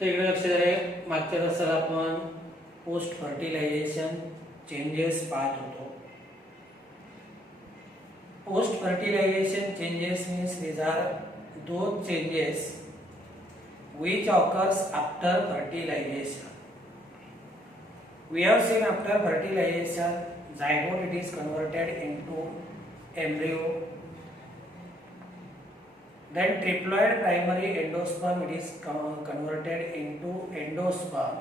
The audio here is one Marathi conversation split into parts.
तर इकडे लक्ष द्या, मागच्या तासाला आपण पोस्ट फर्टिलायझेशन चेंजेस पाहत होतो. Post fertilisation changes means these are those changes which occurs after fertilization. We have seen after fertilization zygote it is converted into embryo, then triploid primary endosperm it is converted into endosperm.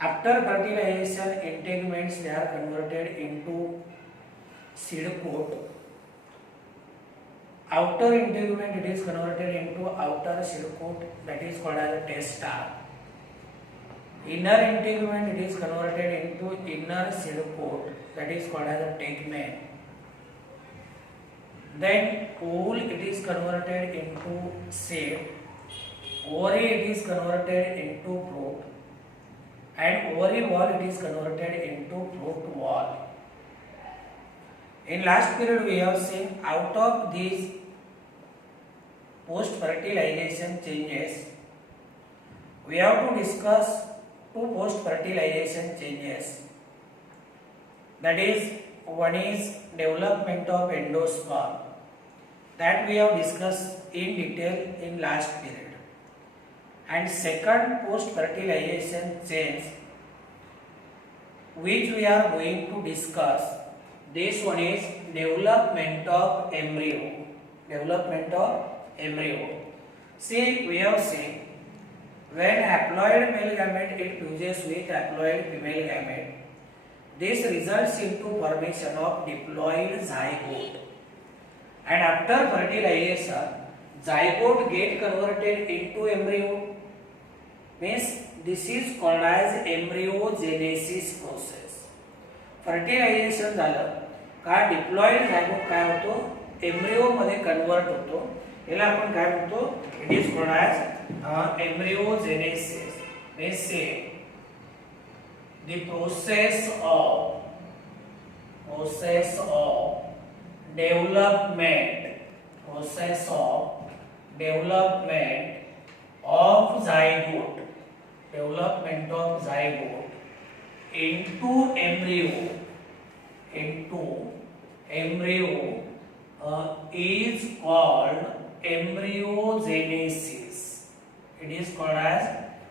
After fertilization integuments they are converted into seed coat. Outer integument it is converted into outer seed coat, that is called as testa. Inner integument it is converted into inner seed coat, that is called as tegmen. Then ovule it is converted into seed, ovary it is converted into fruit, and ovary wall it is converted into fruit wall. In last period we have seen out of these post fertilization changes we have to discuss two post fertilization changes, that is one is development of endosperm, that we have discussed in detail in last period, and second post fertilization change which we are going to discuss, this one is development of embryo. Development of embryo. See, we have seen when haploid male gamete it fuses with haploid female gamete, this results into formation of diploid zygote. And after fertilization, zygote get converted into embryo. Means this is called as embryogenesis process. Fertilisation झालं का डिप्लॉइड झायगोट काय होतो, एम्ब्रियो मध्ये कन्वर्ट होतो. याला आपण काय म्हणतो, it is called as embryogenesis. Means say the process of development of zygote, development of zygote into embryo is called embryogenesis. It is called as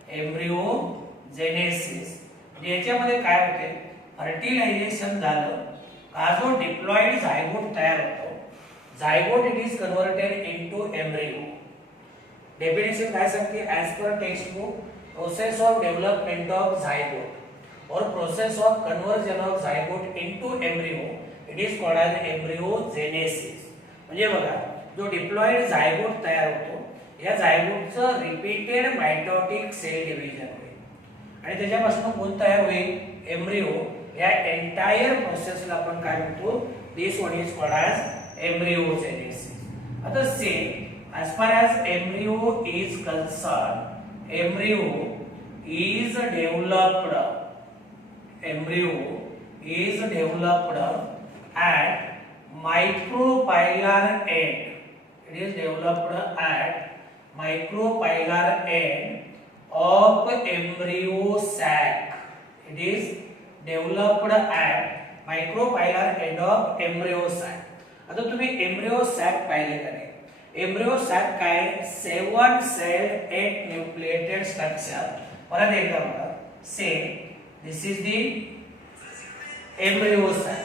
embryogenesis. याच्यामध्ये काय होते, फर्टिलायझेशन झालं का जो डिप्लॉइड झायगोट तयार होतो, zygote it is converted into embryo. Definition काय सांगते, as per text book process of development of zygote or process of conversion of zygote into embryo, it is called as embryogenesis. म्हणजे बघा, जो डिप्लॉइड झायगोट तयार होतो, या झायगोटचं रिपीटेड मायटोटिक सेल डिव्हिजन होईल आणि त्याच्यापासून कोण तयार होईल, एम्ब्रियो. या एंटायर प्रोसेसला आपण काय म्हणतो, this one is called as embryogenesis. आता same as far as embryo is concerned, embryo is developed at micropylar end. It is developed at micropylar end of embryo sac. It is developed at micropylar end of embryo sac. आता तुम्ही embryo sac पाहिले का नाही, embryo sac काय, 7 celled 8 nucleated structure. परत एकदा बघा, say this is the embryo sac.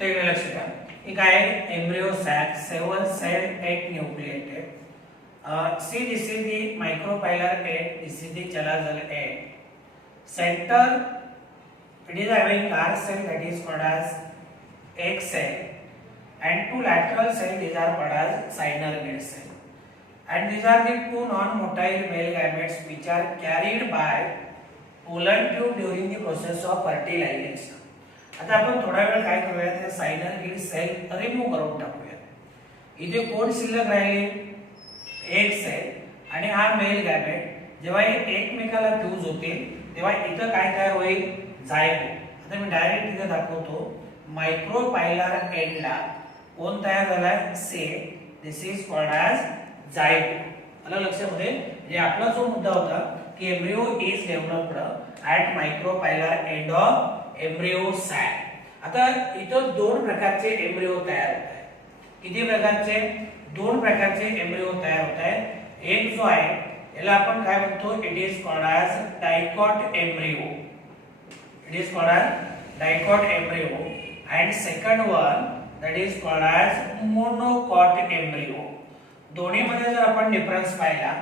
तो इकडे लक्ष द्या, ही काय embryo sac 7 celled 8 nucleated. See, this is the micropylar end, this is the chalazal end. Center it is having large cell that is called as egg cell, and two lateral cells these are called as synergid cell. And these are the two non-motile male gametes which are carried by pollen tube during the process of fertilization. आता आपण थोडा वेळ काय करूया, ते सायनर्गिड सेल रिमूव्ह करून टाकूया. इथे कोण शिल्लक राहिले, एक सेल आणि हा मेल गॅमेट. जेव्हा हे एकमेकाला फ्यूज होतील तेव्हा इथं काय तयार होईल, झायगोट. आता मी डायरेक्ट इथे दाखवतो, मायक्रोपायलर एंडला कोण तयार झालाय, say this is called as zygote. आलं लक्षामध्ये? म्हणजे आपला जो मुद्दा होता की embryo is developed at micropylar end of embryo sac. आता इथं दोन प्रकारचे एम्ब्रियो तयार होत आहेत. किती प्रकारचे? दोन प्रकारचे एम्ब्रियो तयार होत आहेत. एक जो आहे याला आपण काय म्हणतो? It is called as dicot embryo. It is called as dicot embryo. And second one that is called as monocot embryo. दोन्ही मध्ये जर आपण डिफरन्स पाहिला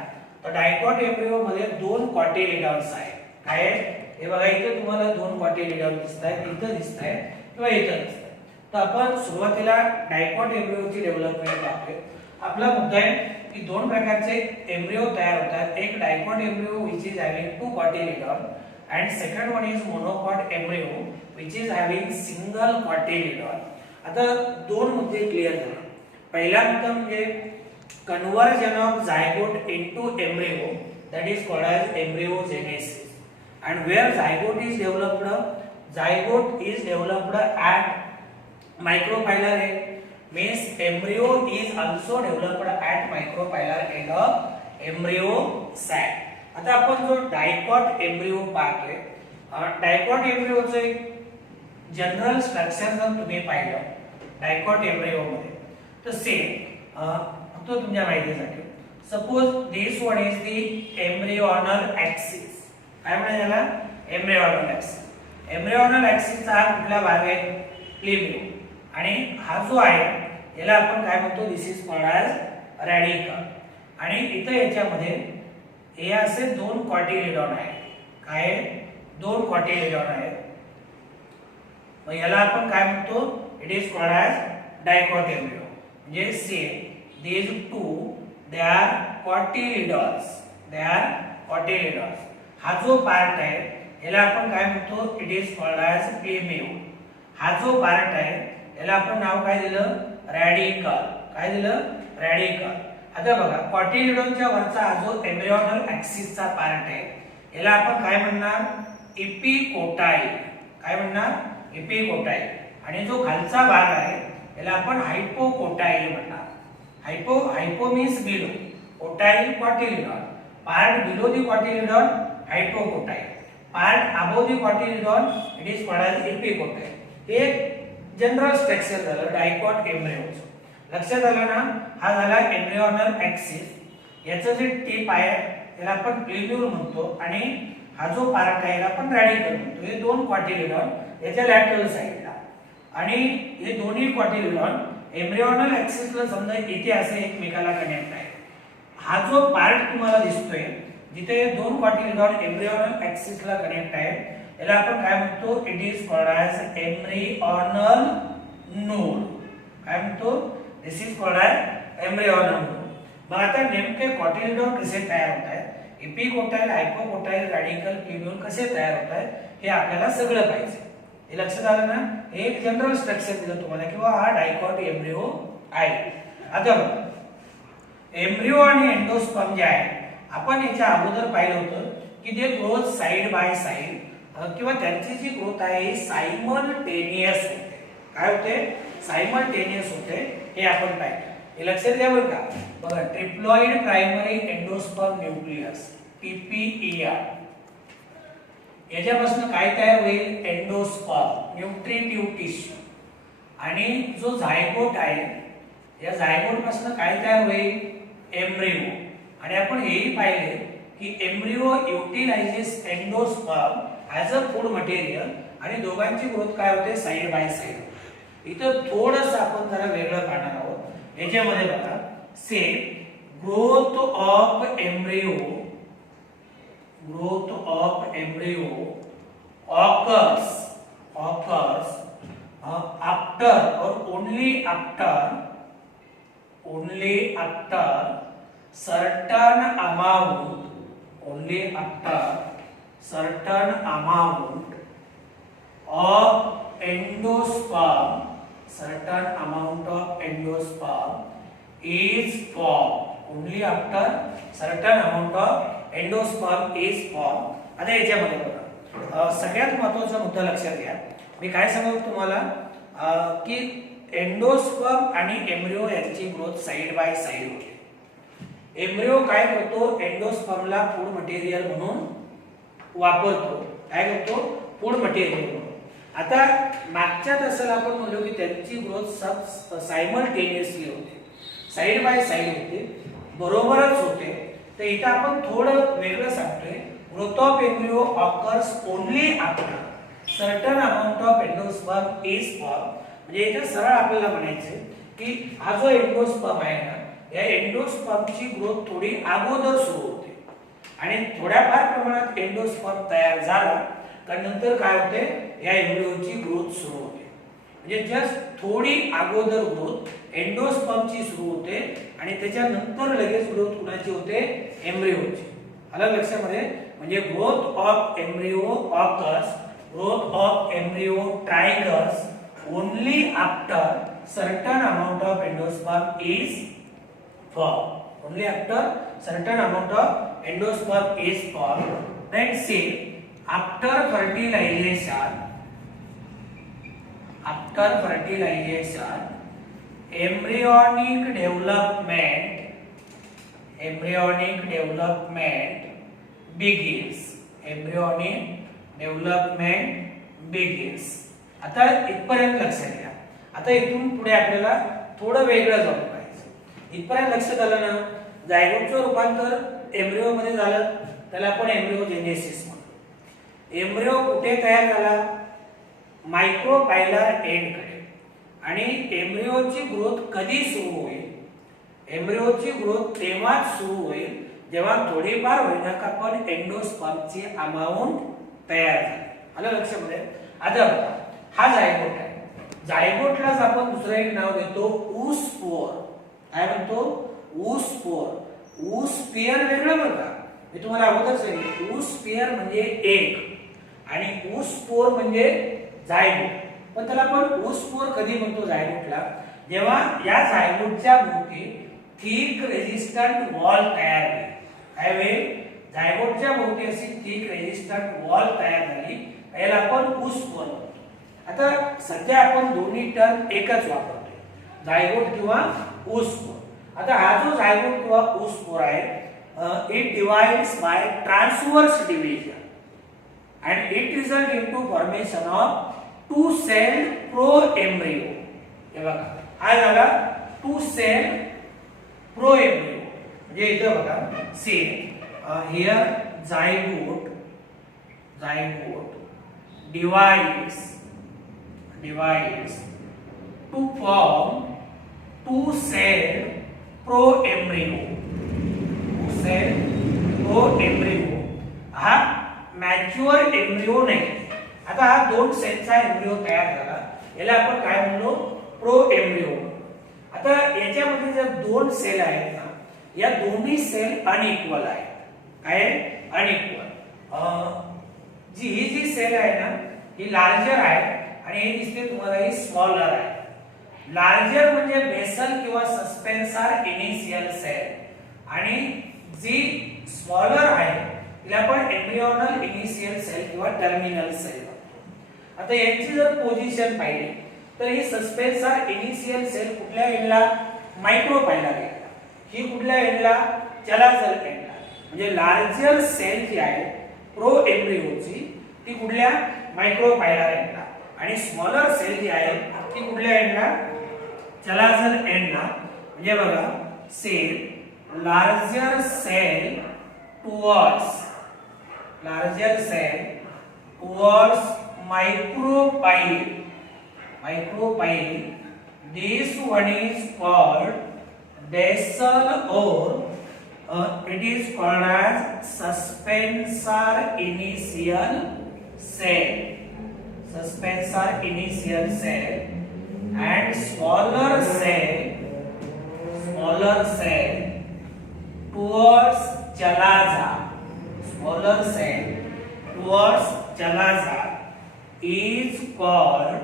तर डायकॉट एम्ब्रियो मध्ये दोन कॉटिलिडॉन्स आहेत. काय आहेत? हे बघा, इथे तुम्हाला दोन कॉटिलिडॉन दिसत आहेत, इथं दिसत आहेत किंवा इथं दिसत आहेत. तर आपण सुरुवातीला डायकॉट एम्ब्रियोची डेव्हलपमेंट पाहतोय. आपला मुद्दा आहे की दोन प्रकारचे एम्ब्रियो तयार होतात. एक dicot embryo which is having two cotyledon and second one is monocot embryo which is having single cotyledon. आता दोन मुद्दे क्लिअर झाले. पहिला मुद्दा म्हणजे conversion of zygote into embryo, that is called as embryogenesis. And where zygote is developed at micropylar end, means embryo is also developed at micropylar end of embryo sac. आता आपण जो डायकॉट एम्ब्रियो पाहतोय, डायकॉट एम्ब्रियोचे जनरल स्ट्रक्चर जर तुम्ही पाहिलं डायकॉट एम्ब्रियो मध्ये तर सेम तो तुमच्या माहितीसाठी. Suppose this one is the embryonal axis. काय म्हणायचं याला? Embryonal axis. एम्ब्रियोनल ऍक्सिसचा हा कुठला भाग आहे? प्लेमियो. आणि हा जो आहे याला आपण काय म्हणतो? This is called as radical. आणि इथं याच्यामध्ये हे असे दोन कॉटिलिडॉन आहेत. काय? दोन कॉटिलिडॉन आहेत. मग याला आपण काय म्हणतो? It is called as dicot embryo. म्हणजे same these two they are cotyledons. they are cotyledons. हा जो पार्ट आहे याला आपण काय म्हणतो? It is called as plumule. हा जो पार्ट आहे याला आपण नाव काय दिलं? रॅडिकल. काय दिलं? रॅडिकल. आता बघा, कॉटिलिडॉनच्या वरचा हा जो एम्ब्रियोनल ऍक्सिसचा पार्ट आहे याला आपण काय म्हणणार? एपिकोटाइल. काय म्हणणार? एपिकोटाइल. आणि जो खालचा भाग आहे याला आपण हायपोकोटाइल म्हणणार. Hypo means below, cotyl cotyledon. Part below the cotyledon hypocotyl, part above the cotyledon it is called as epicotyl. हे जनरल स्ट्रक्चर झालं डायकॉट एम्ब्रियोचं. लक्षात आलं ना? हा झाला एम्ब्रियोनल ऍक्सिस. याचं जे टिप आहे त्याला आपण प्लेम्यूल म्हणतो आणि हा जो पार्ट आहे याला आपण रॅडिकल म्हणतो. हे दोन कॉटिलिडॉन याच्या लॅटरल साइडला आणि हे दोन्ही कॉटिलिडॉन एम्ब्रियोनल ऍक्सिसला समजा इथे असे एकमेकाला कनेक्ट आहे. हा जो पार्ट तुम्हाला दिसतोय जिथे दोन कॉटिलिडॉन एम्ब्रियोनल ऍक्सिसला कनेक्ट आहे याला आपण काय म्हणतो? It is called as embryonal node. काय म्हणतो? This is called as embryonal node. मग आता नेमके कॉटिलिडॉन कसे तयार होत आहेत? एपिकोटाइल, हायपोकोटाइल, रॅडिकल, प्लेम्यूल कसे तयार होत आहेत हे आपल्याला सगळं पाहिजे. हे लक्षात आलं ना? हे एक जनरल स्ट्रक्चर दिलं तुम्हाला किंवा हा डायकॉट एम्ब्रियो आहे. आता बघा, एम्ब्रियो आणि एंडोस्पर्म जे आहे आपण याच्या अगोदर पाहिलं होतं की ते ग्रोथ साइड बाय साइड किंवा त्यांची जी ग्रोथ आहे सायमल्टेनियस होते. काय होते? सायमल्टेनियस होते. हे आपण पाहिलं. हे लक्षात घ्या बरं का. बघा, triploid primary endosperm nucleus TPER. याच्यापासून काय तयार होईल? Endosperm, nutritive tissue. आणि जो झायगोट आहे या झायगोट पासून काय तयार होईल? एम्ब्रियो. आणि आपण हेही पाहिले की embryo utilises endosperm as a food material आणि दोघांची ग्रोथ काय होते? Side by side. इथं थोडंसं आपण जरा वेगळं पाहणार आहोत. याच्यामध्ये बघा, same growth of embryo occurs after or only after certain amount of endosperm is formed. Only after certain amount of endosperm is formed. आता याच्यामध्ये बघा, सगळ्यात महत्त्वाचा मुद्दा लक्षात घ्या. मी काय सांगतो तुम्हाला की एंडोस्पर्म आणि एम्ब्रियो यांची ग्रोथ साइड बाय साइड होते. एम्ब्रिओ काय करतो, एंडोस्पर्मला फूड मटेरियल म्हणून वापरतो. काय करतो, फूड मटेरियल म्हणून. आता मागच्या तासाला आपण म्हणलो की त्यांची ग्रोथ सब सायमल्टेनियसली होते, साइड बाय साइड होते, बरोबरच होते. तर इथं आपण थोडं वेगळं सांगतोय. Growth of embryo occurs only after certain amount of endosperm is form. म्हणजे इथे सरळ आपल्याला म्हणायचं की हा जो एंडोस्पर्म आहे ना, या एंडोस्पर्मची ग्रोथ थोडी अगोदर सुरू होते आणि थोड्याफार प्रमाणात एंडोस्पर्म तयार झाला तर नंतर काय होते, या एम्ब्रिओची ग्रोथ सुरू होते. म्हणजे जस्ट थोडी अगोदर ग्रोथ एंडोस्पर्मची सुरू होते आणि त्याच्यानंतर लगेच ग्रोथ कुणाची होते, एम्ब्रिओची. आलं लक्षामध्ये. म्हणजे growth of embryo occurs, growth of embryo triggers only after certain amount of endosperm is formed. Only after certain amount of endosperm is formed. Then say after fertilization, embryonic development begins. आता इथपर्यंत लक्षात घ्या. आता इथून पुढे आपल्याला थोडं वेगळं जाऊन पाहिजे. इथपर्यंत लक्षात आलं ना, जायगोटचं रूपांतर एम्ब्रिओ मध्ये झालं, त्याला आपण एम्ब्रिओजेनेसिस म्हणतो. एम्ब्रिओ कुठे तयार झाला, मायक्रोपायलर एंड कडे. आणि एम्ब्रिओची ग्रोथ कधी सुरू होईल, एम्ब्रिओची ग्रोथ तेव्हाच सुरू होईल जेव्हा थोडीफार होईना का पण एंडोस्पर्मची अमाउंट तयार झाली. आलं लक्षामध्ये. आता हा जायगोट आहे. जायगोटलाच आपण दुसरं एक नाव देतो ऊसपोर. काय म्हणतो, ऊसपोर. ऊसपियर वेगळं बरं का, मी तुम्हाला अगोदर सांगितलं. ऊसपियर म्हणजे एक आणि ऊसपोर म्हणजे जायगोट. पण त्याला आपण ऊसपोर कधी म्हणतो जायगोटला, जेव्हा या जायगोटच्या भोवती थिक रेजिस्टंट वॉल तयार होईल. काय होईल, जायगोटच्या भोवती अशी थिक रेजिस्टंट वॉल तयार झाली, याला आपण ऊसपोर म्हणतो. आता सध्या आपण दोन्ही टर्म एकच वापरतोय, जायगोट किंवा ऊसपोर. आता हा जो जायगोट किंवा ऊसपोर आहे, it divides bye transverse division and it result into formation of two celled proembryo. हे बघा, हा झाला two celled proembryo. म्हणजे इथे बघा, see here zygote divides to form two celled proembryo. हा मॅच्युअर एम्ब्रिओ नाही. आता हा दोन सेलचा एम्ब्रिओ तयार झाला, याला आपण काय म्हणलो, प्रो एम्ब्रिओ. आता याच्यामध्ये जर दोन सेल आहेत ना, या दोन्ही सेल अनइक्वल आहेत. काय अनइक्वल. ही जी सेल आहे ना, ही लार्जर आहे आणि हे दिसते तुम्हाला ही स्मॉलर आहे. लार्जर म्हणजे बेसल किंवा सस्पेन्सर इनिशियल सेल आणि जी स्मॉलर आहे तिला आपण एम्ब्रियोनल इनिशियल सेल किंवा टर्मिनल सेल म्हणतो. आता यांची जर पोझिशन पाहिली तर ही सस्पेन्सर इनिशियल सेल कुठल्या एंडला, मायक्रोपायलर एंडला. ही कुठल्या एंडला, चलाझल एंडला. म्हणजे लार्जर सेल जी आहे प्रो एम्ब्रियोची ती कुठल्या, मायक्रोपायलर एंडला. आणि स्मॉलर सेल जी आहे ती कुठल्या एंडला, चलाझल एंडला. म्हणजे बघा, cell larger cell towards micropyle. This one is called basal or it is called as suspensor initial cell. And smaller cell towards chalaza is called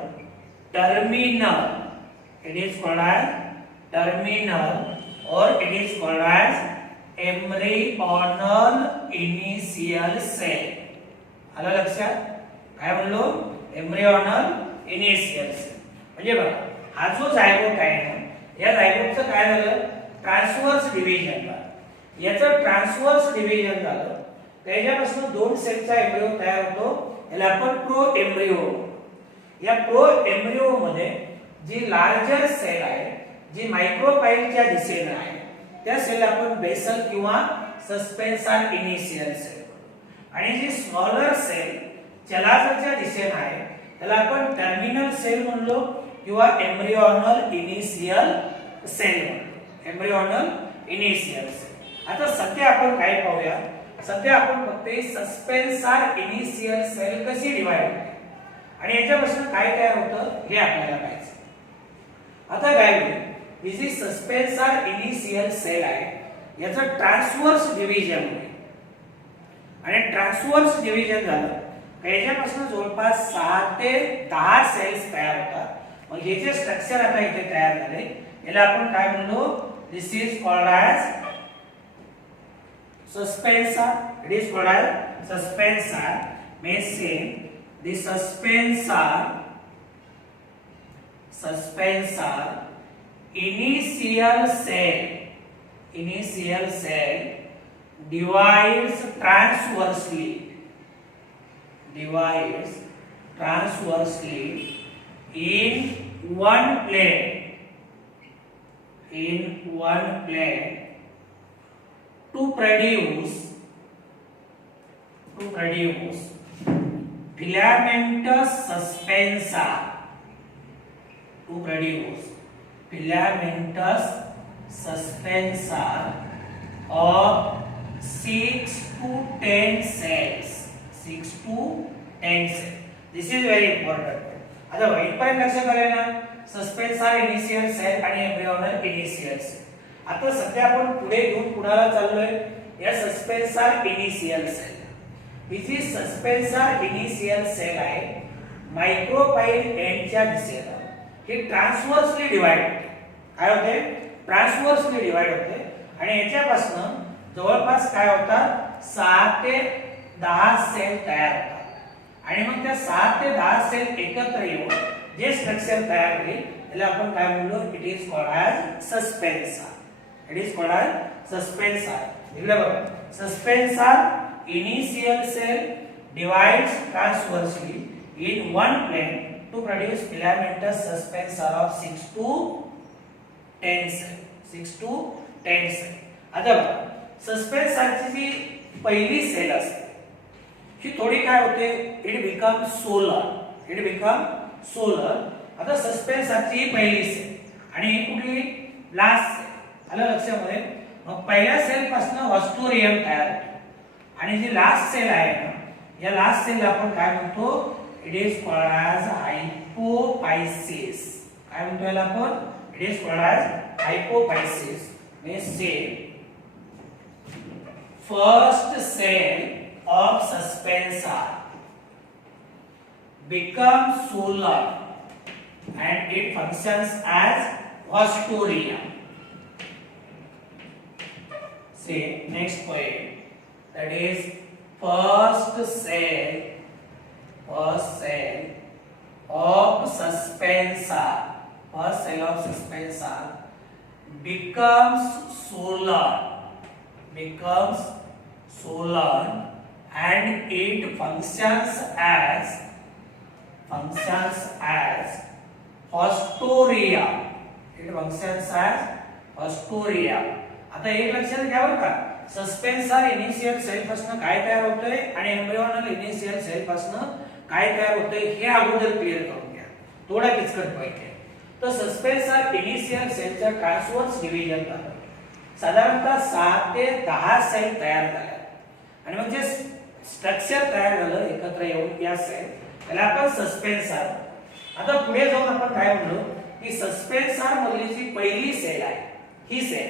terminal. It is called as terminal or it is called as embryonal initial cell. आलं लक्षात. काय म्हणलो, एम्ब्रियोनल इनिशियल सेल. म्हणजे बघा, हा जो जायगोट आहे ना, या जायगोटचं काय झालं, ट्रान्सवर्स डिव्हिजन. याचं ट्रान्सव्हर्स डिव्हिजन झालं, त्याच्यापासून दोन सेलचा एम्ब्रिओ तयार होतो, याला आपण प्रो एम्ब्रिओ. या प्रो एम्ब्रिओ मध्ये जी लार्जर सेल आहे, जी मायक्रोपाइलच्या दिशेने आहे, त्या सेल आपण बेसल किंवा सस्पेन्सर इनिशियल सेल, आणि जी स्मॉलर सेल चलाजच्या दिशेने आहे त्याला आपण टर्मिनल सेल म्हणलो किंवा एम्ब्रियोनल इनिशियल सेल म्हणतो. Embryonal initial cell. आता सध्या आपण काय पाहूया, सध्या आपण बघते सस्पेन्सर इनिशियल सेल कशी डिवाइड होते आणि याच्यापासून काय तयार होतं हे आपल्याला पाहिजे. आता काय होईल, ही जी सस्पेन्सर इनिशियल सेल आहे याचं ट्रान्सव्हर्स डिव्हिजन होईल, आणि ट्रान्सव्हर्स डिव्हिजन झालं याच्यापासून जवळपास 6 ते 10 सेल्स तयार होतात. मग हे जे स्ट्रक्चर आता इथे तयार झाले याला आपण काय म्हणलो, this is called as suspensor. It is called as suspensor. May say the suspensor initial cell divides transversely in one plane to produce filamentous suspensor. Of 6 to 10 cells. 6 to 10 cells. This is very important. आता इथपर्यंत लक्षात आलं ना, सस्पेन्सर इनिशियल सेल आणि एम्ब्रियोनल इनिशियल सेल. आता सध्या आपण पुढे घेऊन कुणाला चाललोय, या सस्पेन्सर इनिशियल सेल. ही जी सस्पेन्सर इनिशियल सेल आहे मायक्रोपाइल एंडच्या दिशेला ही ट्रान्सव्हर्सली डिवाइड होते. काय होते, ट्रान्सव्हर्सली डिवाइड होते, आणि याच्यापासून जवळपास काय होतात 6 ते 10 सेल तयार होतात, आणि मग त्या 6 ते 10 सेल एकत्र येऊन जे स्ट्रक्चर तयार होईल त्याला आपण काय म्हणलो, it is called as suspensor. It is called as suspensor. Suspensor initial cell divides transversely in one plane to produce filamentous suspensor of 6 to 10 cell. 6 to 10 cell. आता सस्पेन्सरची जी पहिली सेल असते ही थोडी काय होते, इट बिकम सोलर. आता सस्पेन्सरची पहिली सेल आणि ही कुठली, लास्ट सेल. आलं लक्षामध्ये. मग पहिल्या सेल पासून ऑस्टोरियम तयार होतो, आणि जी लास्ट सेल आहे ना, या लास्ट सेलला आपण काय म्हणतो, it is called as hypophysis. काय म्हणतो याला आपण, it is called as hypophysis. May say first cell of suspensor becomes solar and it functions as ostoria. Say next point, that is first cell of suspensor becomes solar and it functions as ostoria. आता एक लक्षात घ्या बरं का, सस्पेन्सर इनिशियल सेल पासून काय तयार होतंय आणि एम्ब्रियोनल इनिशियल सेल पासून काय तयार होतंय हे अगोदर क्लिअर करून घ्या, थोडा किचकट पाहिजे. तर सस्पेन्सर इनिशियल सेलचं ट्रान्सव्हर्स डिव्हिजन झालं, साधारणतः 6 ते 10 सेल तयार झाल्या, आणि मग जे स्ट्रक्चर तयार झालं एकत्र येऊन या सेल त्याला आपण सस्पेन्सर. आता पुढे जाऊन आपण काय म्हणलो की सस्पेन्सर मधली जी पहिली सेल आहे ही सेल,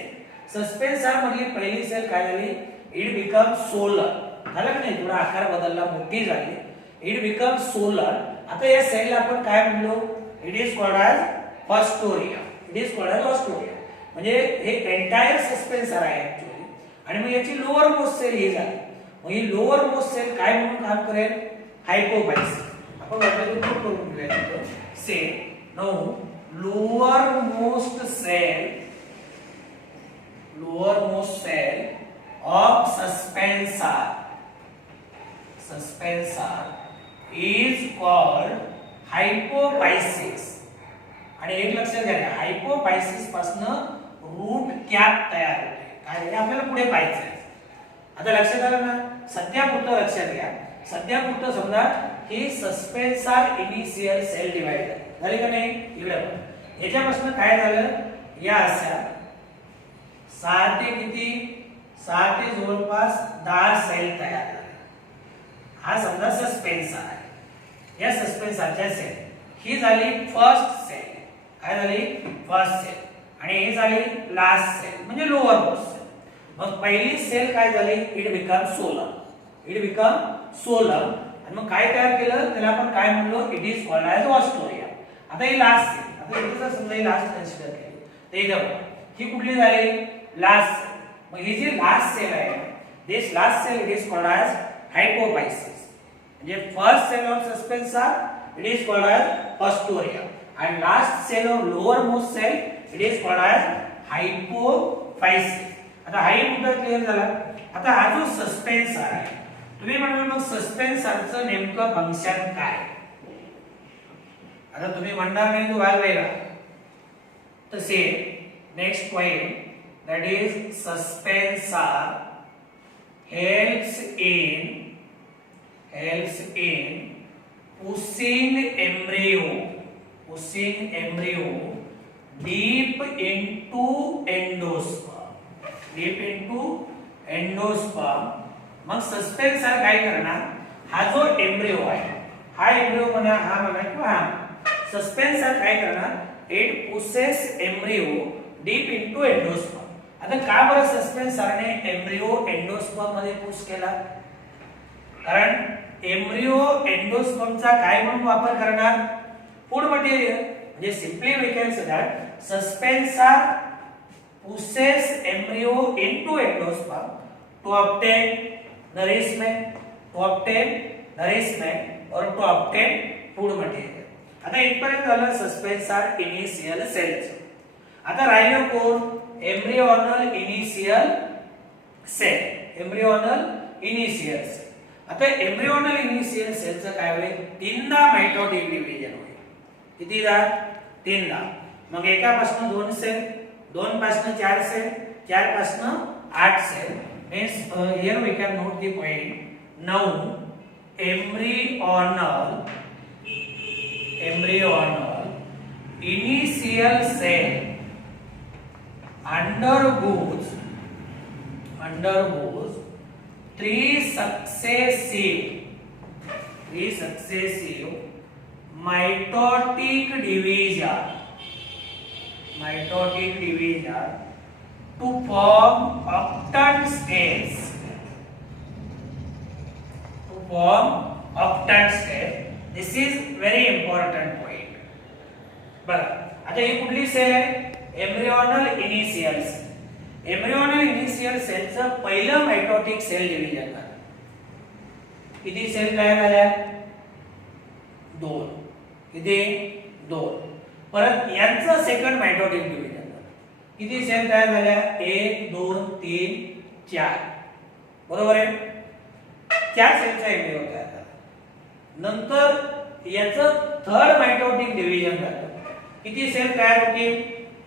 सस्पेन्सर मधली पहिली सेल काय झाली, इट बिकम सोलर. झालं की नाही, थोडा आकार बदलला, मोठी झाली, इट बिकम सोलर. आता या सेलला आपण काय म्हणलो, इट इज कॉल्ड ॲज ऑस्टोरिया. म्हणजे हे एंटायर सस्पेन्सर आहे ऍक्च्युअली, आणि मग याची लोअर मोस्ट सेल ही झाली. मग ही लोअर मोस्ट सेल काय म्हणून काम करेल, हायपोपायसिस. आपण वाटलं तर करून घेऊया. Say no lower most cell of suspensor is called hypophysis. आणि एक लक्षात घ्या, हायपोफायसिस पासून रूट कॅप तयार होते. काय हे आपल्याला पुढे पाहायचं आहे. आता लक्षात आलं ना, सध्या पुरतं लक्षात घ्या. सध्या पुरतं समजा ही सस्पेन्सर इनिशियल सेल डिवाइडर झाली का नाही. इकडे बघा, याच्यापासून काय झालं, या अशा 6 ते किती, 6 ते जवळपास 10 सेल तयार झाले. हा समजा सस्पेन्सर आहे. या सस्पेन्सरच्या सेल ही झाली फर्स्ट सेल. काय झाली, फर्स्ट सेल. आणि हे झाली लास्ट सेल म्हणजे लोअर मोस्ट सेल. मग पहिली सेल काय झाली, इट बिकम सोलम. आणि मग काय तयार केलं, त्याला आपण काय म्हणलो, इट इज कॉल्ड ॲज ऑस्टोरिया. आता ही लास्ट सेल, आता इथे जर समजा ही लास्ट कन्सिडर केली तर इथे ही कुठली झाली, लास्ट सेल. मग ही जी लास्ट सेल आहे, this last cell it is called as hypophysis. म्हणजे first cell of suspensor it is called as haustoria and last cell of lowermost cell it is called as hypophysis. आता हा मुद्दा क्लिअर झाला. आता हा जो सस्पेन्सर आहे, तुम्ही म्हणाल मग सस्पेन्सरचं नेमकं फंक्शन काय. आता तुम्ही म्हणणार नाही तो भाग वेगळा. तर say next point that is suspensor helps in pushing embryo deep into endosperm. मग सस्पेन्सर काय करणार, हा जो एम्ब्रियो आहे, हा एम्ब्रियो म्हणा, हा म्हणा किंवा हा सस्पेन्सर काय करणार, it pushes embryo deep into endosperm. आता का बरं सस्पेन्सरने एम्ब्रियो एंडोस्पर्म मध्ये पुश केला, कारण एम्ब्रियो एंडोस्पर्मचा काय म्हणून वापर करणार, फूड मटेरियल. म्हणजे simply we can say that suspensor pushes embryo into endosperm to obtain nourishment or to obtain food material. आता इथपर्यंत झालं सस्पेन्सर इनिशियल सेल्स. आता राहिलं कोण, एम्ब्रियोनल इनिशियल सेल. आता एम्ब्रियोनल इनिशियल सेलचं काय होईल, 3दा मायटोटिक डिव्हिजन होईल. कितीदा, 3दा. मग एकापासून 2 सेल, 2 पासून 4 सेल, 4 पासून 8 cell. Means here we can note the point. Now embryonal initial cell undergoes 3 successive mitotic division to form octant states. This is very important point. बघा, आता ही कुठली सेल आहे, embryonal initial cell. Embryonal initial सेलचं पहिलं मायटोटिक सेल डिव्हिजन झालं. किती सेल तयार झाल्या, 2. किती, 2. परत यांचं सेकंड मायटोटिक डिव्हिजन झालं. किती सेल तयार झाल्या, 1 2 3 4. बरोबर आहे, 4 सेलचा एम्ब्रियो तयार झाला. नंतर याचं थर्ड मायटोटिक डिव्हिजन झालं. किती सेल तयार होतील,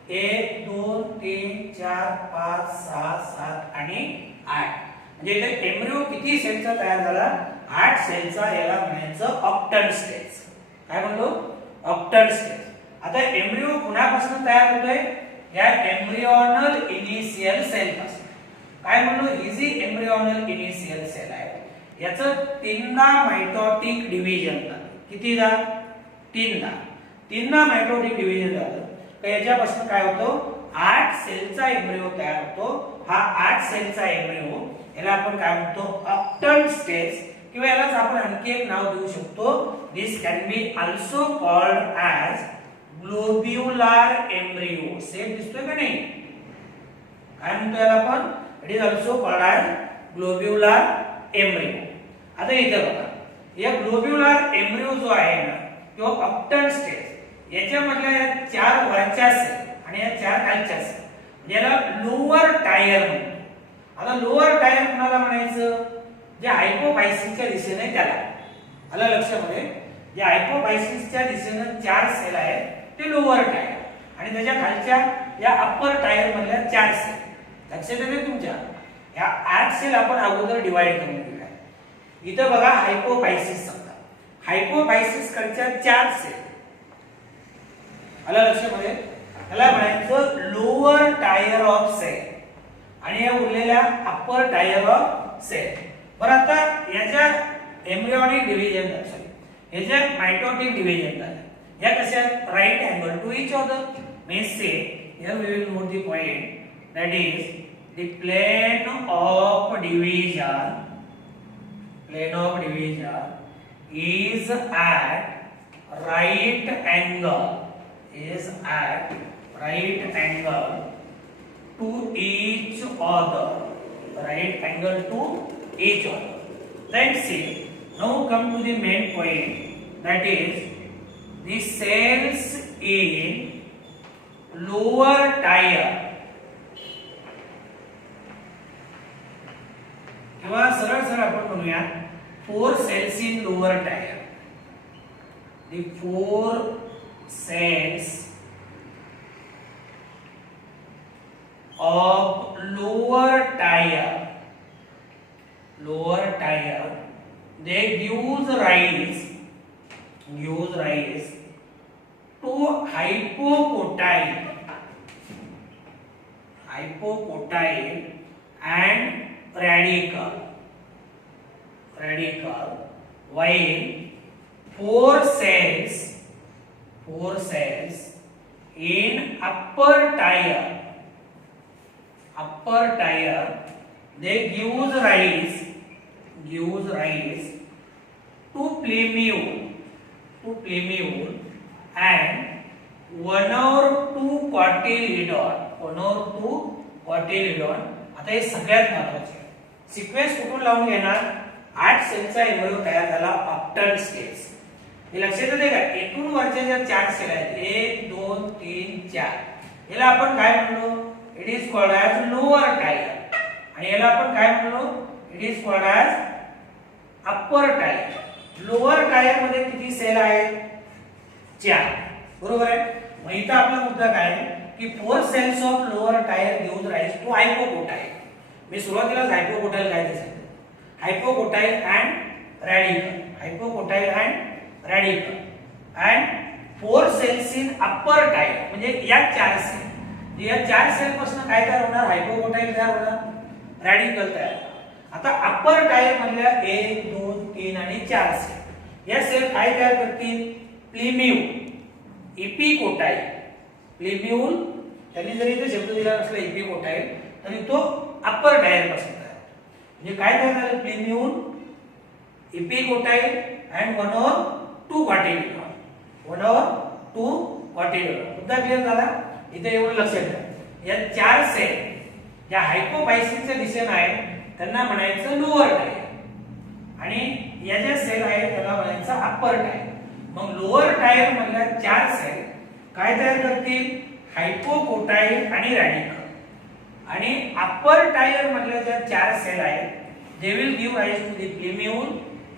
1 2 3 4 5 6 7 आणि 8. म्हणजे इथे एम्ब्रियो किती सेलचा तयार झाला, 8 सेलचा. याला म्हणायचं ऑक्टंट स्टेज. काय म्हणलो, ऑक्टंट स्टेज. आता एम्ब्रियो कुणापासून तयार होतोय, या एम्ब्रियोनल इनिशियल सेल पासून. काय म्हणलो, ही जी एम्ब्रियोनल इनिशियल सेल आहे, याचं 3दा मायटोटिक डिव्हिजन झालं. कितीदा, 3दा. 3दा मायटोटिक डिव्हिजन झालं तर याच्यापासून काय होतो, 8 सेलचा एम्ब्रियो तयार होतो. हा 8 सेलचा एम्ब्रियो याला आपण काय म्हणतो, ऑक्टंट स्टेज, किंवा यालाच आपण आणखी एक नाव देऊ शकतो. This can be also called as globular embryo. Same दिसतोय का नाही, काय म्हणतो याला आपण, it is also called as globular embryo. आता इथे बघा, या ग्लोब्युलर एम्ब्रियो जो आहे ना, किंवा ऑक्टंट स्टेज, याच्यामधल्या या 4 वरच्या सेल आणि या 4 खालच्या सेल, याला लोअर टायर म्हणतो. आता लोअर टायर कुणाला म्हणायचं? जे हायपोफायसिसच्या दिशेने त्याला. आलं लक्षामध्ये? जे हायपोफायसिसच्या दिशेने 4 सेल आहेत ते लोअर टायर आणि त्याच्या खालच्या या अप्पर टायर मधल्या 4 सेल. लक्षात येते तुमच्या? या 8 सेल आपण अगोदर डिवाइड करून घेऊया. इथं बघा हायपोफायसिस समजा. हायपोफायसिस कडच्या 4 सेल. आलं लक्षामध्ये? त्याला म्हणायचं लोअर टायर ऑफ सेल आणि या उरलेल्या अप्पर टायर ऑफ सेल. बरं आता याच्या एम्ब्रियोनिक डिव्हिजन झालं, याच्या मायटोटिक डिव्हिजन झालं. या कशा right angle to each other. Means say here we will note the point that is the plane of division is at right angle to each other. Then see, now come to the main point, that is the cells in lower tier किंवा सरळ सरळ आपण म्हणूया 4 cells in lower tier. The 4 cells of lower tier they gives rise to hypocotyle and radical, while 4 cells in upper tier they gives rise to plumule and 1 or 2 cotyledon. आता हे सगळ्यात महत्त्वाचे आहे. सिक्वेन्स कुठून लावून घेणार? 8 सेलचा एम्ब्रियो तयार झाला ऑक्टल स्टेज. हे लक्षात येते का? एकूण वरच्या ज्या 4 सेल आहेत 1 2 3 4 याला आपण काय म्हणलो? It is called as lower tyre आणि याला आपण काय म्हणलो? It is called as upper tyre. Lower tier मध्ये किती सेल आहेत? 4. बरोबर आहे. मग इथं आपला मुद्दा काय आहे की 4 cells of lower tier gives rise to hypocotyle. मी सुरुवातीलाच हायपोकोटाईल काय दिसत? Hypocotyl and radicle and 4 cells in upper tier म्हणजे या 4 सेल. या 4 सेल पासून काय तयार होणार? हायपोकोटाईल तयार होणार, रॅडिकल तयार होणार. आता अप्पर टायर मधल्या 1 2 3 आणि 4 सेल या सेल काय तयार करतील? प्लिम्यूल, इपिकोटाईल. प्लिम्यूल त्यांनी जरी इथे शब्द दिला नसला इपिकोटाईल तरी तो अप्पर टायर पासून तयार. म्हणजे काय तयार झालं? प्लिम्यूल, इपिकोटाईल अँड 1 or 2 cotyledon. मुद्दा क्लिअर झाला? इथे एवढं लक्षात घ्या. या 4 सेल ज्या हायपोफायसिसच्या दिशेने आहेत त्यांना म्हणायचं लोअर टायर आणि या ज्या सेल आहेत त्याला म्हणायचं अप्पर टायर. मग लोअर टायर मधल्या 4 सेल काय तयार करतील? हायपोकोटाईल आणि रॅडिकल आणि अप्पर टायर मधल्या ज्या 4 सेल आहेत they will give rise to the plumule,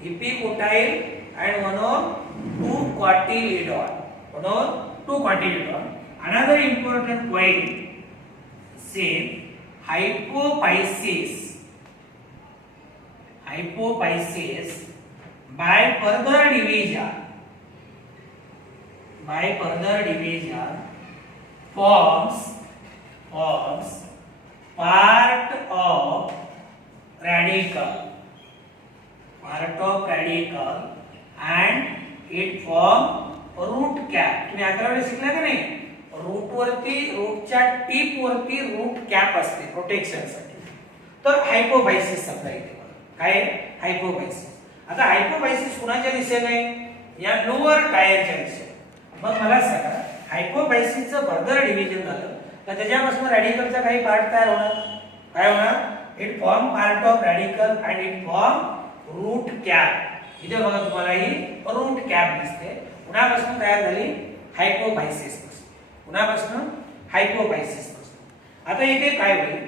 epicotyl and 1 or 2 cotyledon. Another important point, say hypophysis by further division forms part of radical and it form root cap. तुम्ही अकरावीला शिकला का नाही? रूटच्या टिप वरती रूट कॅप असते प्रोटेक्शन साठी. तर हायपोफायसिस समजा इथे काय? हायपोफायसिस. आता हायपोफायसिस कुणाच्या दिशेने? या लोअर टायरच्या दिशेने. मग मला सांगा हायपोफायसिसचं फर्दर डिव्हिजन झालं तर त्याच्यापासून रॅडिकलचा काही पार्ट तयार होणार. काय होणार? It form part of radical and it form root cap. इथे बघा तुम्हाला ही रूट कॅप दिसते. कुणापासून तयार झाली? हायपोफायसिस पासून. कुणापासून? हायपोफायसिस पासून. आता इथे काय होईल?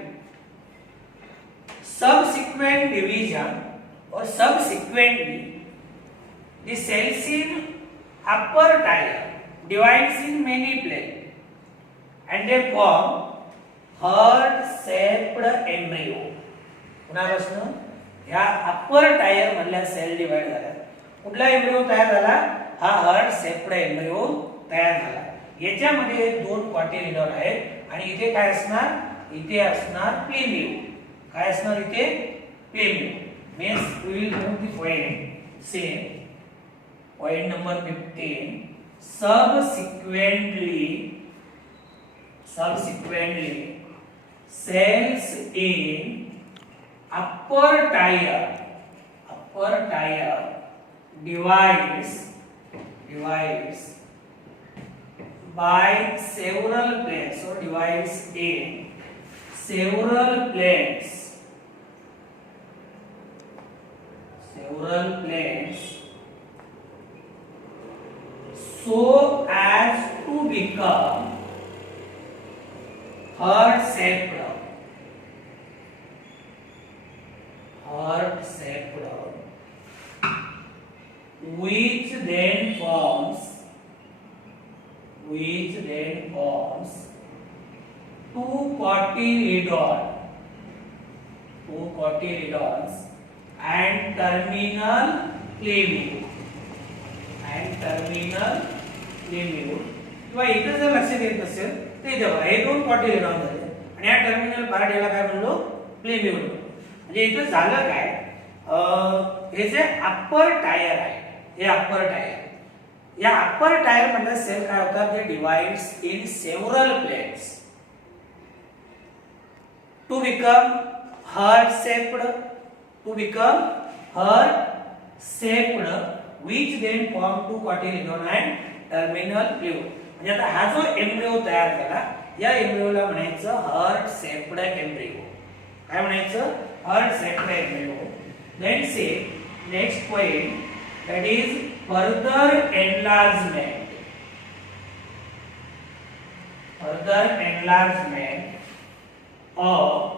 subsequent division or subsequently the cells in upper tier divides in many planes and they form heart shaped embryo. पुन्हा प्रश्न, या अपर टायर मधल्या सेल डिवाइड झाल्या, कुठला एम्ब्रियो तयार झाला? हा हार्ट शेप्ड एम्ब्रियो तयार झाला. याच्यामध्ये दोन क्वार्टिलिडॉन आहेत आणि इथे काय असणार? इथे असणार प्लेमियो. काय असणार इथे? Plumule. Means we will move the point same. Point number 15. Subsequently cells in upper tier divides by several planes, so divides in several planes so as to become heart shaped, which then forms two cotyledons and terminal lemur. किंवा इथे जर लक्षात येत असेल ते जेव्हा हे दोन कॉटिलिडॉन झाले आणि या टर्मिनल पार्ट याला काय म्हणलो? प्लेमियो. म्हणजे इथे झालं काय? हे जे अप्पर टायर आहे, हे अप्पर टायर, या अप्पर टायर मधले सेल काय होतात? ते divides in several planes to become heart shaped which then form two cotyledon and terminal fluid. म्हणजे आता हा जो एम्ब्रियो तयार झाला, या एम्ब्रियोला म्हणायचं हार्ट शेप्ड एम्ब्रियो. काय म्हणायचं? Heart shaped embryo. Then say next point, that is further enlargement of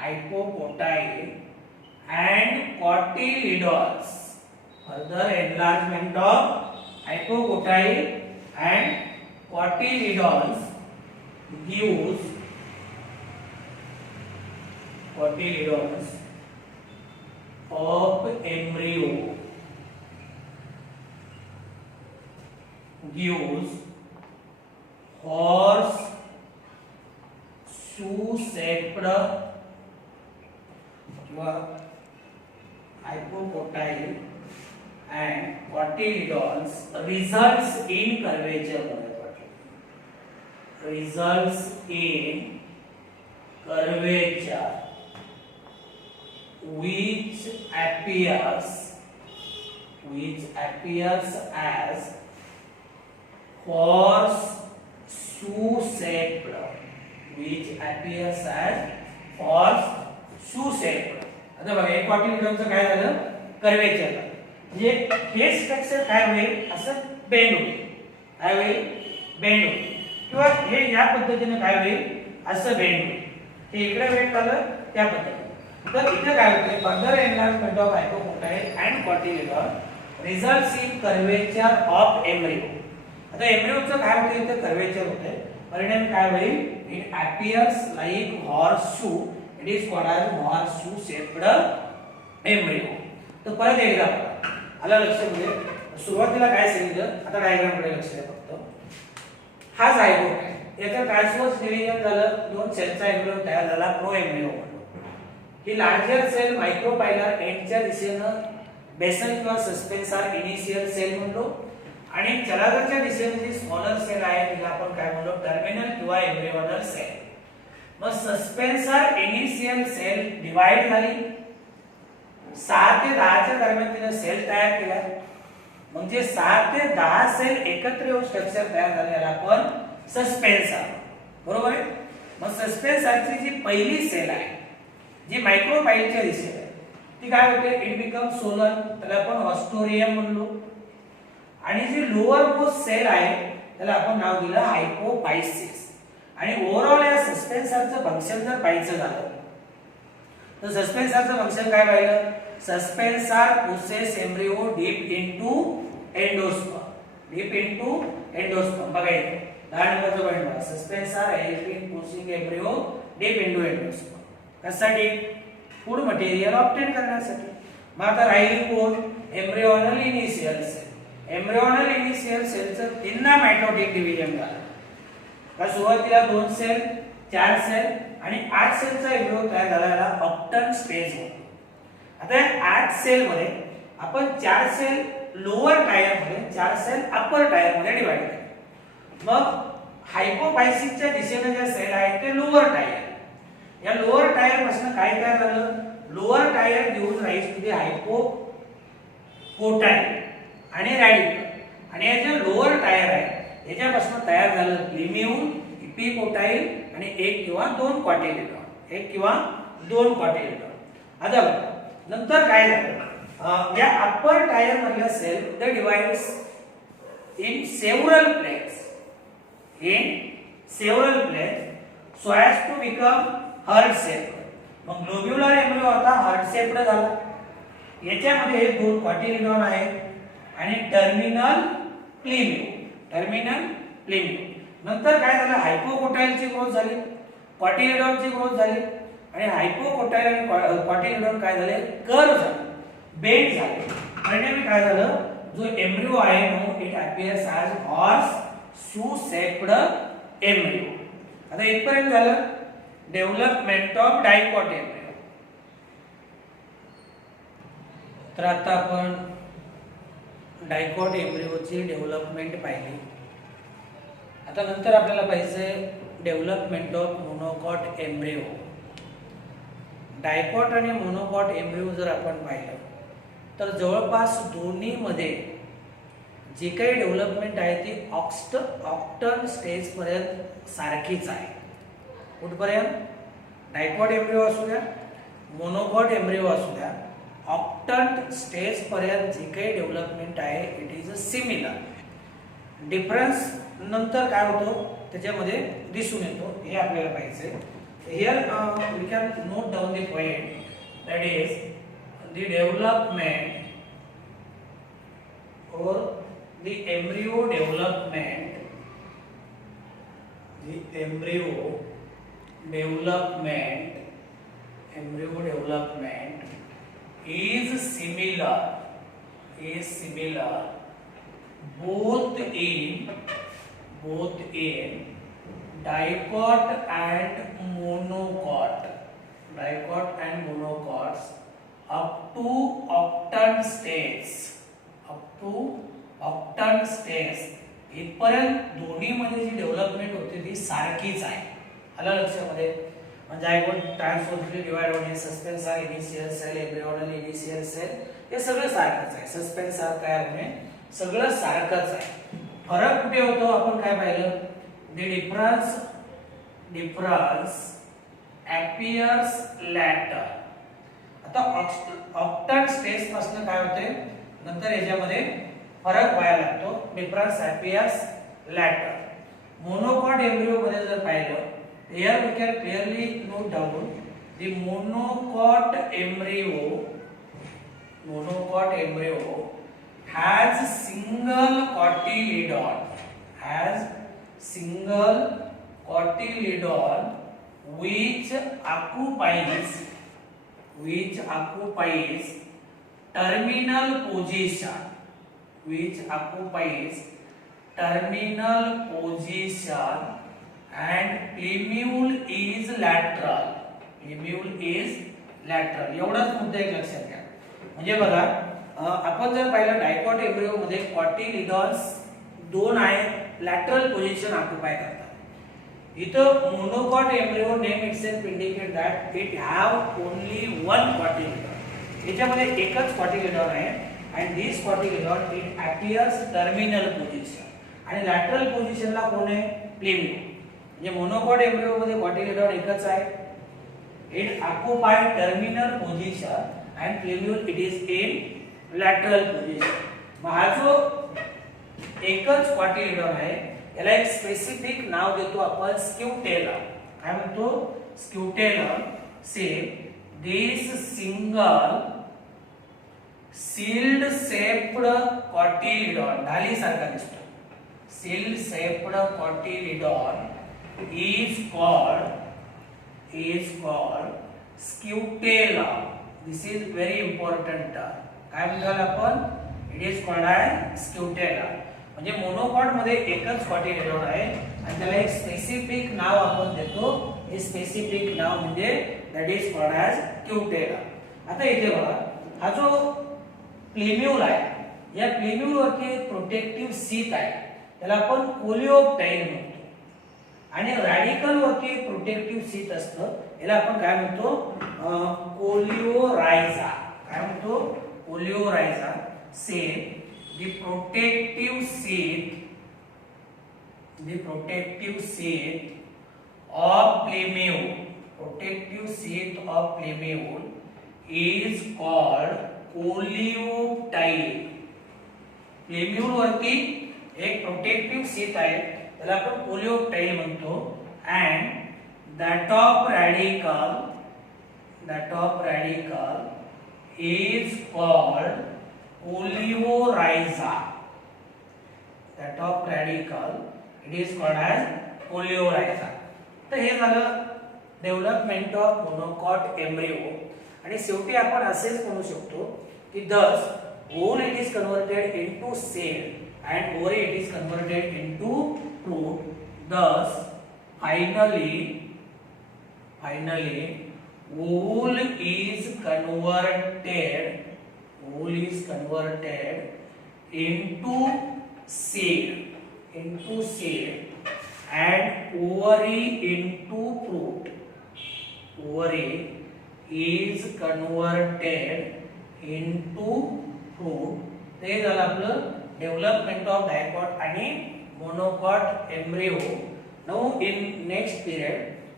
hypopotyle and cotyledons. Further enlargement of hypopotyle and cotyledons gives of embryo gives horseshoe-shaped hypopotyle and cotyledons results in curvature. Which appears as horseshoe-shaped. आता बघा एक कॉटिलिडॉनचं काय झालं? कर्वेचर. म्हणजे हे स्ट्रक्चर काय होईल? असं बेंड होईल. काय होईल? बेंड होईल. किंवा हे या पद्धतीने काय होईल? असं बेंड होईल. हे इकडे बेंड झालं त्या पद्धतीने. तर इथे काय होते? Further enlargement of hypocotyl and cotyledon results in curvature of embryo. आता एम्ब्रियोचं काय होते? इथे कर्वेचर होते. परिणाम काय होईल? It appears like horseshoe. It is called as horseshoe-shaped embryo. तर परत एकदा आला लक्षामध्ये. सुरुवातीला काय सांगितलं? आता डायग्राम कडे लक्ष द्या फक्त. हा झायगोट आहे. याचं ट्रान्सव्हर्स डिव्हिजन झालं, दोन सेलचा एम्ब्रियो तयार झाला, प्रो एम्ब्रियो म्हणतो. ही लार्जर सेल मायक्रोपायलर एंडच्या दिशेनं बेसल किंवा सस्पेन्सर इनिशियल सेल म्हणतो आणि चलागरच्या दिशेने जी स्मॉलर सेल आहे तिला आपण काय म्हणतो? टर्मिनल किंवा एम्ब्रियोनल सेल. मग सस्पेन्सर इनिशियल सेल डिवाइड झाली, 6 ते 10 च्या दरम्यान तिने सेल तयार केला. म्हणजे 7 ते 10 सेल एकत्र येऊन स्ट्रक्चर तयार झाले, याला आपण सस्पेन्सर. बरोबर आहे? मग सस्पेन्सरची जी पहिली सेल आहे जी मायक्रोपाइलच्या दिशेने ती काय होते? इट बिकम सोलन, त्याला आपण ऑस्टोरियम म्हणलो. आणि जी लोअर मोस्ट सेल आहे त्याला आपण नाव दिलं हायपोफायसिस. आणि ओव्हरऑल या सस्पेन्सरचं फंक्शन जर पाहायचं झालं तर सस्पेन्सरचं फंक्शन काय पाहिलं? Suspensor pushes embryo deep into endosperm. Deep into endosperm. बघा इथे 10 नंबरचा पॉइंट बघा. Suspensor help in pushing embryo deep into endosperm. कशासाठी? फूड मटेरियल ऑब्टेन करण्यासाठी. मग आता राहिली कोण? Embryonal initial cell. Embryonal initial सेलचं पुन्हा मायटोटिक डिव्हिजन झालं. का सुरुवातीला 2 सेल, 4 सेल आणि 8 सेलचा एम्ब्रियो तयार झालेला ऑक्टन स्टेज होता. आता या 8 सेल मध्ये आपण 4 सेल लोअर टायर मध्ये, 4 सेल अपर टायर मध्ये डिवाइड केले. मग हायपोफायसिसच्या दिशेने जे सेल आहेत ते लोअर टायर. या लोअर टायर पासून काय तयार झालं? Lower tier gives rise to the hypocotyl आणि रॅडिकल. आणि हे जे लोअर टायर आहे याच्यापासून तयार झालं प्लिम्यूल, इपिकोटाईल आणि एक किंवा दोन कॉटिलिडॉन. एक किंवा दोन कॉटिलिडॉन. आता नंतर काय झालं? या अपर टायर मधल्या cell the divides in several plates. In several plates so as to become heart shape. मग ग्लोब्युलर एम्ब्रियो होता हार्ट शेप्ड झाला. याच्यामध्ये दोन कॉटिलिडॉन आहेत आणि टर्मिनल प्लिम्यू. टर्मिनल प्लिम्यू. नंतर काय झालं? हायपोकोटाईलची ग्रोथ झाली, कॉटिलिडॉनची ग्रोथ झाली आणि हायपोकोटाईल आणि कॉटिलिडॉन काय झाले? कर्व झाले, बेंड झाले. परिणामी काय झालं? जो एम्ब्रियो आहे no it appears as horseshoe shaped embryo. आता इथपर्यंत झालं डेव्हलपमेंट ऑफ डायकॉट एम्ब्रियो. तर आता आपण डायकॉट एम्ब्रियोची डेव्हलपमेंट पाहिली. आता नंतर आपल्याला पाहिजे development of monocot embryo. Dicot आणि मोनोकॉट एम्ब्रियो जर आपण पाहिलं तर जवळपास दोन्ही मध्ये जी काही डेव्हलपमेंट आहे ती ऑक्टन स्टेज पर्यंत सारखीच आहे. कुठपर्यंत? डायकॉट एम्ब्रियो असू द्या, मोनोकॉट एम्ब्रियो असू द्या, ऑक्टन स्टेज पर्यंत जी काही डेव्हलपमेंट आहे इट इज सिमिलर. डिफरन्स नंतर काय होतो त्याच्यामध्ये दिसून येतो हे आपल्याला पाहिजे. Here we can note down the point that is the development or the embryo development is similar both in dicot and monocot up to octant stage इथपर्यंत दोन्ही मध्ये जी डेव्हलपमेंट होते ती सारखीच आहे. आलं लक्षामध्ये? म्हणजे जायगोट ट्रान्सफॉर्मली डिवाइड होणे, suspensor initial cell, embryonal initial cell हे सगळं सारखंच आहे. सस्पेन्सर तयार होणे सगळं सारखंच आहे. फरक कुठे होतो आपण काय पाहिलं? The difference appears later. आता ऑक्टन स्टेज पासून काय होते नंतर याच्यामध्ये फरक व्हायला लागतो. Difference appears later. Monocot embryo मध्ये जर पाहिलं here we can clearly note down the monocot embryo has single cotyledon which occupies terminal position and plumule is lateral. एवढाच मुद्दा एक लक्षात घ्या. म्हणजे बघा आपण जर पाहिलं डायकॉट एम्ब्रियो मध्ये कॉटिलिडॉन्स दोन आहेत, लॅटरल पोझिशन ऑक्युपाय करतात. इथं monocot embryo name itself indicate that it have only one cotyledon. याच्यामध्ये एकच कॉटिलिडॉन आहे and this cotyledon it appears terminal position आणि lateral positionला कोण आहे? प्लिम्यू. म्हणजे मोनोकॉट एम्ब्रियो मध्ये कॉटिलिडॉन एकच आहे. it occupy terminal position and plumule it is in lateral position. मग हा जो एकच कॉटिलिडॉन आहे, याला एक स्पेसिफिक नाव देतो आपण स्क्युटेला. काय म्हणतो? Scutella. Say this single shield shaped cotyledon, ढाली सारखा दिसतो. Shield shaped cotyledon is called scutella. This is very important term. काय म्हणतो आपण? It is called as scutella. म्हणजे मोनोकॉट मध्ये एकच कॉटिलिडॉन आहे आणि त्याला एक स्पेसिफिक नाव आपण देतो. हे स्पेसिफिक नाव म्हणजे that is called as scutella. आता इथे बघा, हा जो प्लेम्यूल आहे, या प्लेम्यूल वरती प्रोटेक्टिव्ह सीट आहे, त्याला आपण कोलिओप्टाईल म्हणतो. आणि रॅडिकल वरती प्रोटेक्टिव्ह सीट असतं, याला आपण काय म्हणतो? कोलिओरायझा. काय म्हणतो? Coleorhiza. Say the protective sheath of plumule is called coleoptile. Plumule वरती एक प्रोटेक्टिव्ह सीट आहे, त्याला आपण कोलिओप्टाईल म्हणतो. And that of radicle is called coleorhiza. That of radicle it is called as coleorhiza. तर हे झालं डेव्हलपमेंट ऑफ मोनोकॉट एम्ब्रिओ. आणि शेवटी आपण असेच म्हणू शकतो की thus bone it is converted into cell and ovary it is converted into fruit. Thus finally wool is converted into seed and ovary into fruit. Ovary is converted into fruit. हे झालं आपलं डेव्हलपमेंट ऑफ डायकॉट आणि monocot embryo. Now in next period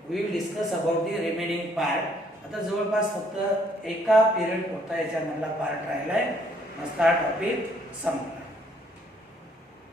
we will discuss about the remaining part. आता जवळपास फक्त एका पिरियड पुरता याच्या मधला पार्ट राहिलाय. मस्त हा टॉपिक संपला.